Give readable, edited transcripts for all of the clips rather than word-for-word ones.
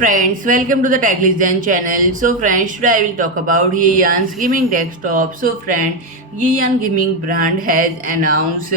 Friends, welcome to the TechListen channel. So friends, today I will talk about YEYIAN's gaming desktop. So friend, YEYIAN gaming brand has announced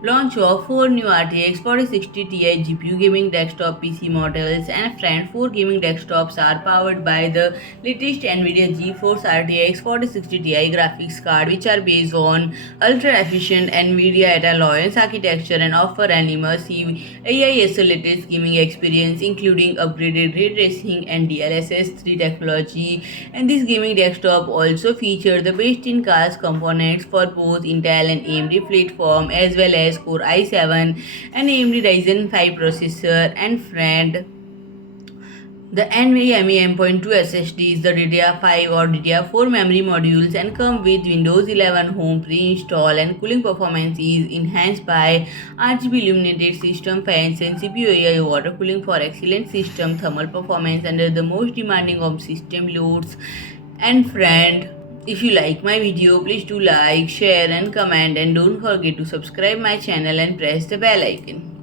launch of 4 new RTX 4060 Ti GPU gaming desktop PC models. And friend, 4 gaming desktops are powered by the latest NVIDIA GeForce RTX 4060 Ti graphics card, which are based on ultra efficient NVIDIA Ada Lovelace architecture and offer an immersive AI-accelerated gaming experience, including upgraded ray tracing and DLSS 3 technology. And this gaming desktop also features the best-in-class components for both Intel and AMD platform, as well as Core i7 and AMD Ryzen 5 processor. And friend, the NVMe M.2 SSDs, the DDR5 or DDR4 memory modules, and come with Windows 11 Home pre-install, and cooling performance is enhanced by RGB illuminated system fans and CPU AIO water cooling for excellent system thermal performance under the most demanding of system loads. And friend, if you like my video, please do like, share and comment, and don't forget to subscribe my channel and press the bell icon.